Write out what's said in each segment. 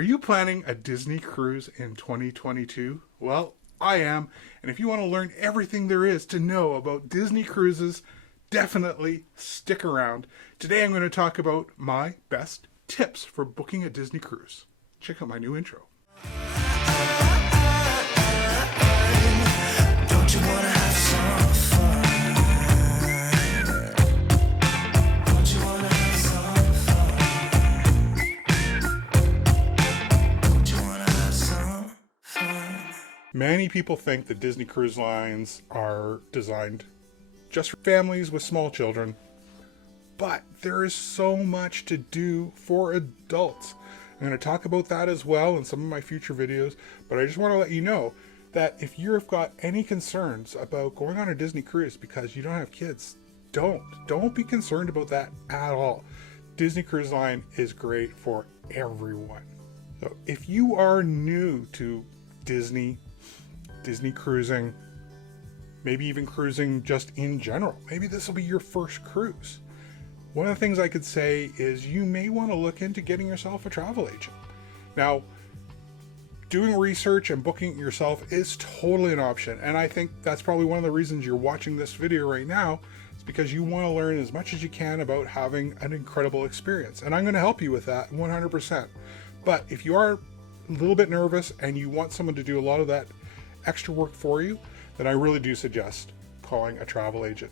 Are you planning a Disney cruise in 2022? Well, I am, and if you want to learn everything there is to know about Disney cruises, definitely stick around. Today I'm going to talk about my best tips for booking a Disney cruise. Check out my new intro. Don't you wanna have some fun? Don't you wanna have some fun? Don't you wanna have some fun? Many people think that Disney Cruise Lines are designed just for families with small children, but there is so much to do for adults. I'm going to talk about that as well in some of my future videos, but I just want to let you know that if you've got any concerns about going on a Disney cruise because you don't have kids, don't be concerned about that at all. Disney Cruise Line is great for everyone. So if you are new to Disney cruising, maybe even cruising just in general, maybe this will be your first cruise. One of the things I could say is you may want to look into getting yourself a travel agent. Now, doing research and booking it yourself is totally an option. And I think that's probably one of the reasons you're watching this video right now, is because you want to learn as much as you can about having an incredible experience. And I'm going to help you with that 100%. But if you are a little bit nervous and you want someone to do a lot of that extra work for you, then I really do suggest calling a travel agent.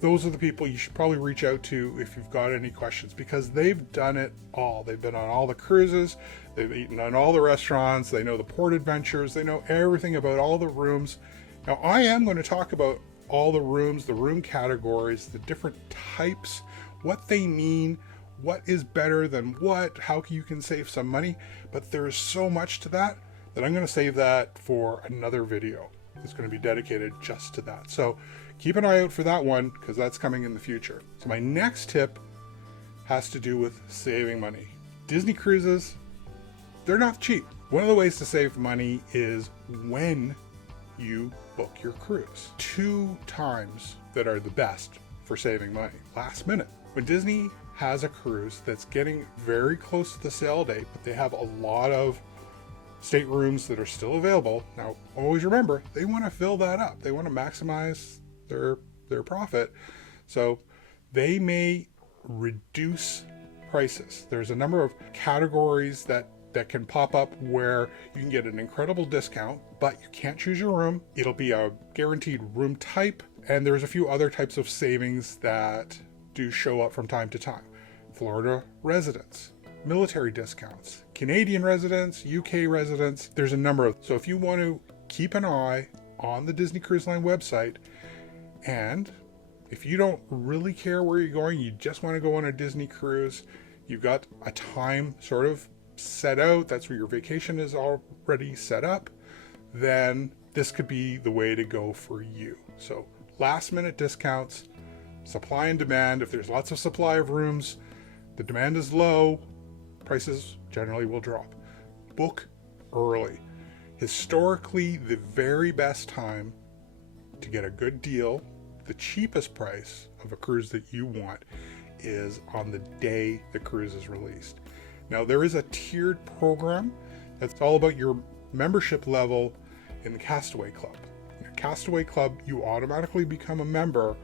Those are the people you should probably reach out to if you've got any questions, because they've done it all. They've been on all the cruises, they've eaten on all the restaurants, they know the port adventures, they know everything about all the rooms. Now, I am going to talk about all the rooms, the room categories, the different types, what they mean, what is better than what, how you can save some money, but there's so much to that I'm going to save that for another video. It's going to be dedicated just to that. So keep an eye out for that one, because that's coming in the future. So my next tip has to do with saving money. Disney cruises, they're not cheap. One of the ways to save money is when you book your cruise. 2 times that are the best for saving money. Last minute. When Disney has a cruise that's getting very close to the sale date, but they have a lot of staterooms that are still available. Now, always remember, they want to fill that up. They want to maximize their profit. So they may reduce prices. There's a number of categories that can pop up where you can get an incredible discount, but you can't choose your room. It'll be a guaranteed room type. And there's a few other types of savings that do show up from time to time. Florida residents, military discounts, Canadian residents, UK residents, there's a number of. So if you want to keep an eye on the Disney Cruise Line website, and if you don't really care where you're going, you just want to go on a Disney cruise, you've got a time sort of set out, that's where your vacation is already set up, then this could be the way to go for you. So last minute discounts, supply and demand. If there's lots of supply of rooms, the demand is low, prices generally will drop. Book early. Historically, the very best time to get a good deal, the cheapest price of a cruise that you want, is on the day the cruise is released. Now, there is a tiered program that's all about your membership level in the Castaway Club. In the Castaway Club, you automatically become a member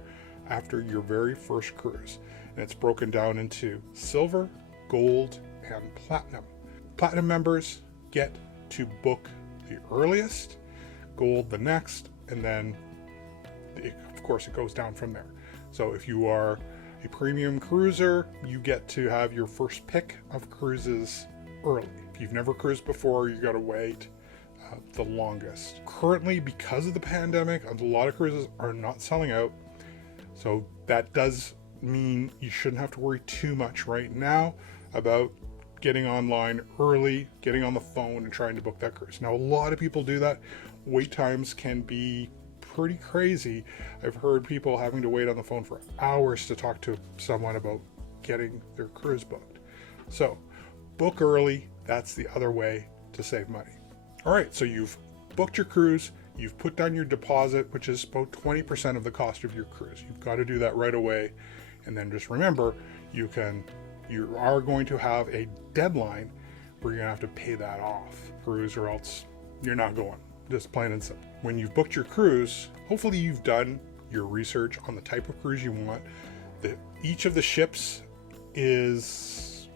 after your very first cruise. And it's broken down into silver, gold, and platinum. Platinum members get to book the earliest, gold the next, and then of course it goes down from there. So if you are a premium cruiser, you get to have your first pick of cruises early. If you've never cruised before, you got to wait the longest. Currently, because of the pandemic, a lot of cruises are not selling out. So that does mean you shouldn't have to worry too much right now about getting online early, getting on the phone and trying to book that cruise. Now, a lot of people do that. Wait times can be pretty crazy. I've heard people having to wait on the phone for hours to talk to someone about getting their cruise booked. So book early. That's the other way to save money. All right, so you've booked your cruise, you've put down your deposit, which is about 20% of the cost of your cruise. You've got to do that right away. And then just remember, you are going to have a deadline where you're gonna have to pay that off cruise, or else you're not going. Just plain and simple. When you've booked your cruise, hopefully you've done your research on the type of cruise you want. Each of the ships is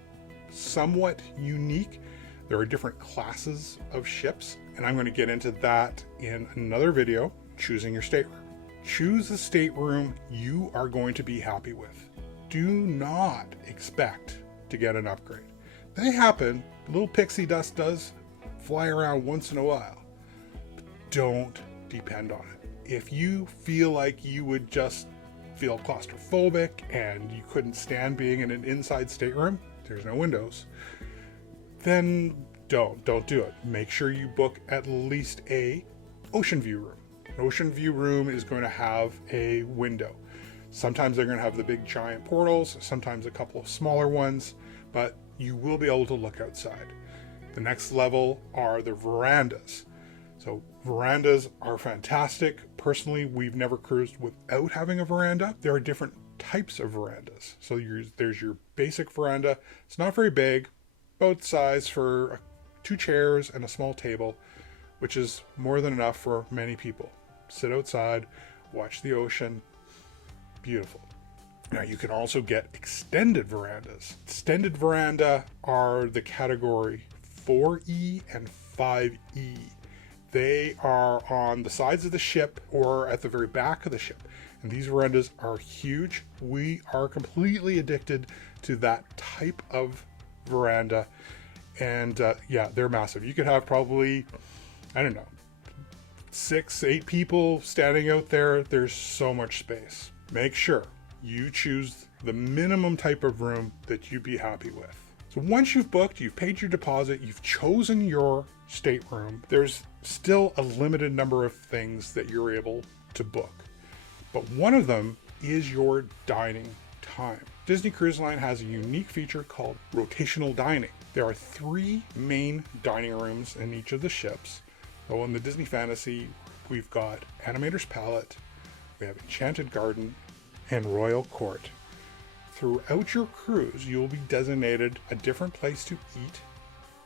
somewhat unique. There are different classes of ships, and I'm going to get into that in another video. Choosing your stateroom. Choose a stateroom you are going to be happy with. Do not expect to get an upgrade. They happen. Little pixie dust does fly around once in a while. But don't depend on it. If you feel like you would just feel claustrophobic and you couldn't stand being in an inside stateroom, there's no windows, then don't do it. Make sure you book at least a ocean view room. An ocean view room is going to have a window. Sometimes they're going to have the big giant portals, sometimes a couple of smaller ones, but you will be able to look outside. The next level are the verandas. So verandas are fantastic. Personally, we've never cruised without having a veranda. There are different types of verandas. So there's your basic veranda. It's not very big, about size for 2 chairs and a small table, which is more than enough for many people. Sit outside, watch the ocean. Beautiful. Now you can also get extended verandas. Extended veranda are the category 4E and 5E. They are on the sides of the ship or at the very back of the ship. And these verandas are huge. We are completely addicted to that type of veranda. And yeah, they're massive. You could have probably, I don't know, 6-8 people standing out there. There's so much space. Make sure you choose the minimum type of room that you'd be happy with. So once you've booked, you've paid your deposit, you've chosen your stateroom, there's still a limited number of things that you're able to book. But one of them is your dining time. Disney Cruise Line has a unique feature called rotational dining. There are 3 main dining rooms in each of the ships. So in the Disney Fantasy, we've got Animator's Palette, we have Enchanted Garden, and Royal Court. Throughout your cruise, you'll be designated a different place to eat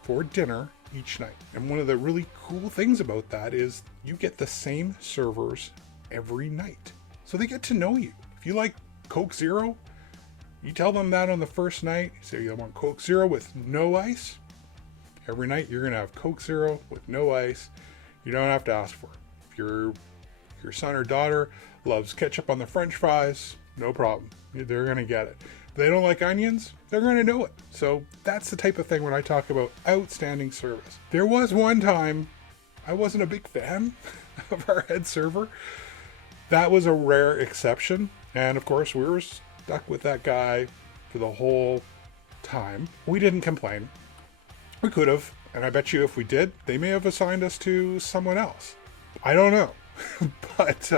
for dinner each night. And one of the really cool things about that is you get the same servers every night. So they get to know you. If you like Coke Zero, you tell them that on the first night. You say you want Coke Zero with no ice. Every night you're going to have Coke Zero with no ice. You don't have to ask for it. If your son or daughter loves ketchup on the French fries, no problem. They're going to get it. If they don't like onions, they're going to know it. So that's the type of thing when I talk about outstanding service. There was one time I wasn't a big fan of our head server. That was a rare exception. And of course, we were stuck with that guy for the whole time. We didn't complain. We could have. And I bet you if we did, they may have assigned us to someone else. I don't know. But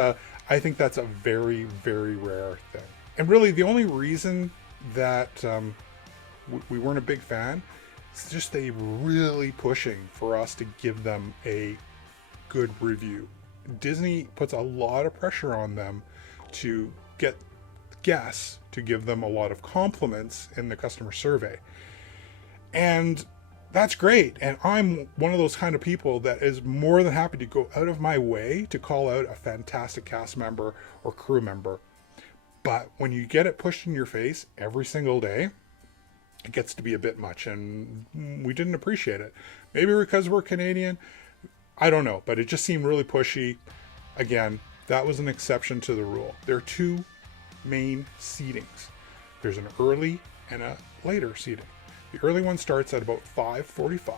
I think that's a very, very rare thing. And really, the only reason that we weren't a big fan is just they really pushing for us to give them a good review. Disney puts a lot of pressure on them to get guests to give them a lot of compliments in the customer survey. And that's great. And I'm one of those kind of people that is more than happy to go out of my way to call out a fantastic cast member or crew member. But when you get it pushed in your face every single day, it gets to be a bit much, and we didn't appreciate it. Maybe because we're Canadian, I don't know, but it just seemed really pushy. Again, that was an exception to the rule. There are 2 main seatings. There's an early and a later seating. The early one starts at about 5:45,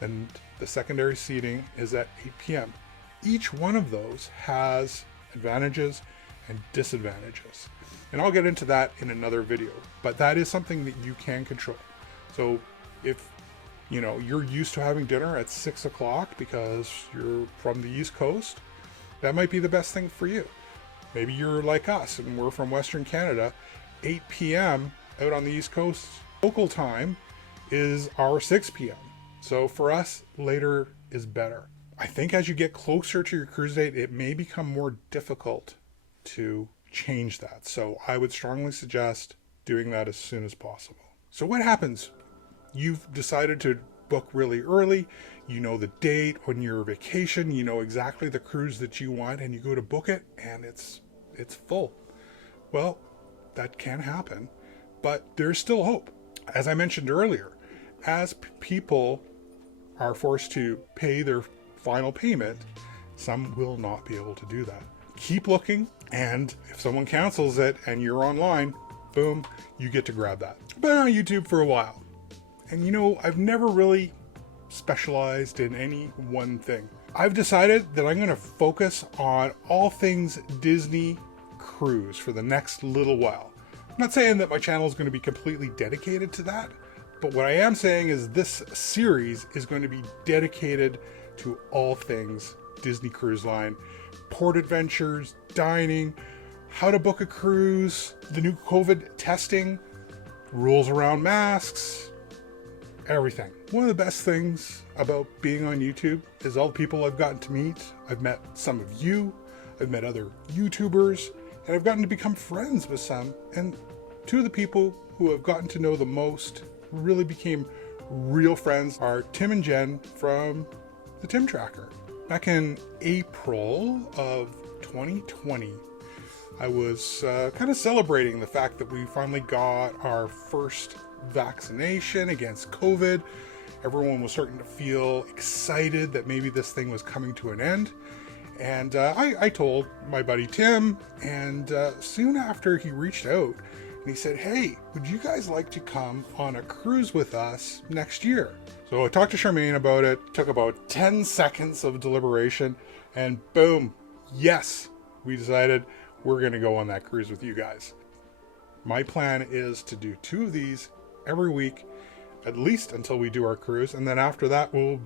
and the secondary seating is at 8 p.m. Each one of those has advantages and disadvantages. And I'll get into that in another video, but that is something that you can control. So if you're used to having dinner at 6 o'clock because you're from the East Coast, that might be the best thing for you. Maybe you're like us and we're from Western Canada. 8 p.m. out on the East Coast local time is our 6 p.m. So for us, later is better. I think as you get closer to your cruise date, it may become more difficult to change that. So I would strongly suggest doing that as soon as possible. So what happens? You've decided to book really early. You know the date on your vacation. You know exactly the cruise that you want, and you go to book it, and it's full. Well, that can happen, but there's still hope. As I mentioned earlier, as people are forced to pay their final payment, some will not be able to do that. Keep looking, and if someone cancels it and you're online, boom, you get to grab that. I've been on YouTube for a while, and you know, I've never really specialized in any one thing. I've decided that I'm going to focus on all things Disney cruise for the next little while. I'm not saying that my channel is going to be completely dedicated to that, but what I am saying is this series is going to be dedicated to all things Disney Cruise Line, port adventures, dining, how to book a cruise, the new COVID testing, rules around masks, everything. One of the best things about being on YouTube is all the people I've gotten to meet. I've met some of you, I've met other YouTubers, and I've gotten to become friends with some. And two of the people who I've gotten to know the most, who really became real friends, are Tim and Jen from the Tim Tracker. Back in April of 2020, I was kind of celebrating the fact that we finally got our first vaccination against COVID. Everyone was starting to feel excited that maybe this thing was coming to an end. And I told my buddy Tim, and soon after he reached out and he said, hey, would you guys like to come on a cruise with us next year? So I talked to Charmaine about it, took about 10 seconds of deliberation, and boom, yes, we decided we're going to go on that cruise with you guys. My plan is to do 2 of these every week, at least until we do our cruise. And then after that, we'll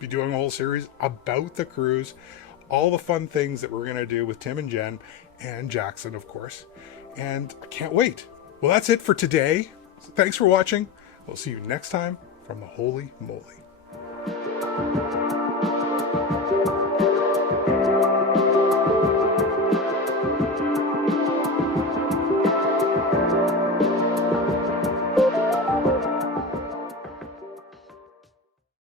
be doing a whole series about the cruise, all the fun things that we're going to do with Tim and Jen and Jackson, of course. And I can't wait. Well, that's it for today. So thanks for watching. We'll see you next time from The Holy Moly.